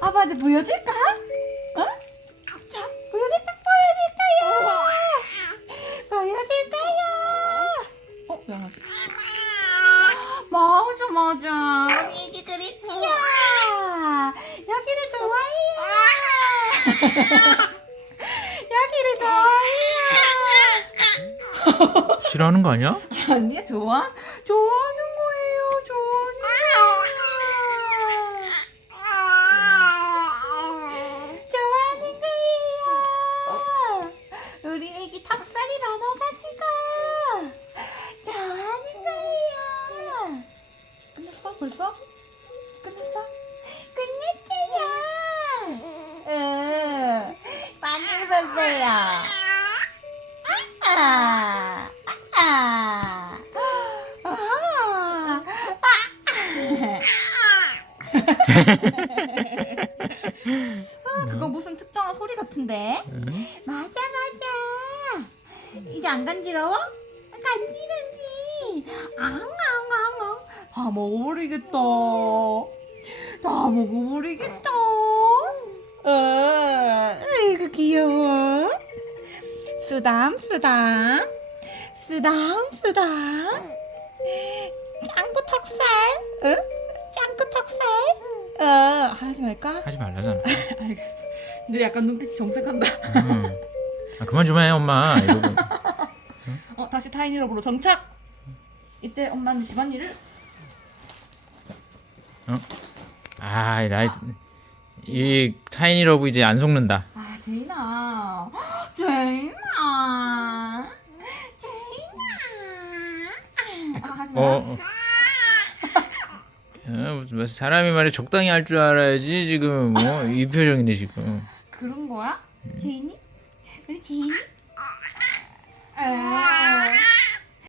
아빠한테 보여줄까? 어? 자, 보여줄까? 보여줄까요? 보여줄까요? 어, 양아지. 맞아, 맞아. 우리 애기 그랬지야. 여기를 좋아해요. 여기를 좋아해요. 싫어하는 거 아니야? 아니야, 좋아? 좋아하는 거예요. 좋아하는 거예요. 좋아하는 거예요. 우리 애기 턱살이 많아가지고 좋아하는 거예요. 끝났어? 벌써? 끝났어? 끝났어요. 응. 많이 웃었어요. 아, 아, 아, 아, 아, 그거 무슨 특정한 소리 같은데? 응? 맞아 맞아. 이제 안 간지러워? 간지 간지. 앙앙앙앙. 다 먹어버리겠다. 다 먹어버리겠다. 어, 아이고 귀여워. 쓰담 쓰담 쓰담 쓰담. 짱구 턱살. 응? 짱구 턱살. 어 하지 말까? 하지 말라잖아. 알겠어. 근데 약간 눈빛이 정색한다. 응. 아, 그만 좀 해, 엄마. 이러고. 어 다시 타이니럽으로 정착. 이때 엄마는 집안일을 아, 나, 이 타이니 러브 이제 안 속는다. 아 제인아 제인아 제인아 아, 하지 마. 어. 어. 어, 무슨 뭐 사람이 말에 적당히 할 줄 알아야지 지금 뭐 이 표정이네 지금. 그런 거야? 제인이? 우리 제인이?